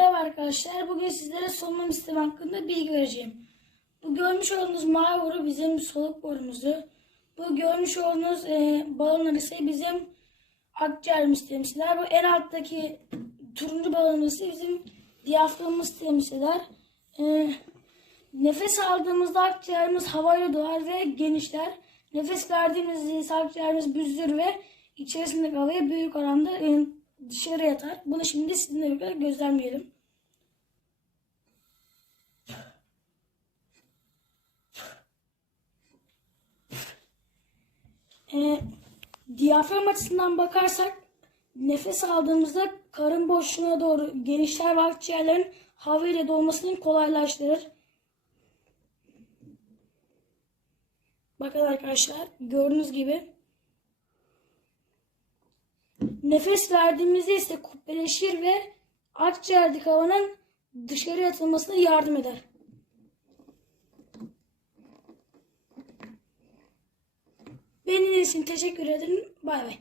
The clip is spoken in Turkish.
Merhaba arkadaşlar. Bugün sizlere solunum sistemi hakkında bilgi vereceğim. Bu görmüş olduğunuz mavi boru bizim soluk borumuzu. Bu görmüş olduğunuz e, balonlar ise bizim akciğerimizi temsil eder. Bu en alttaki turuncu balonumuz ise bizim diyaframımız temsil eder. E, nefes aldığımızda akciğerimiz havayla doğar ve genişler. Nefes verdiğimizde ise akciğerimiz büzülür ve içerisindeki havayı büyük oranda e, dışarı atar. Bunu şimdi sizinle birlikte gözlemleyelim. Ee, diyafram açısından bakarsak nefes aldığımızda karın boşluğuna doğru genişler ve akciğerlerin hava ile dolmasını kolaylaştırır. Bakın arkadaşlar gördüğünüz gibi Nefes verdiğimizde ise kubbeleşir ve akciğerdeki havanın dışarı atılmasına yardım eder. Benim için teşekkür ederim. Bay bay.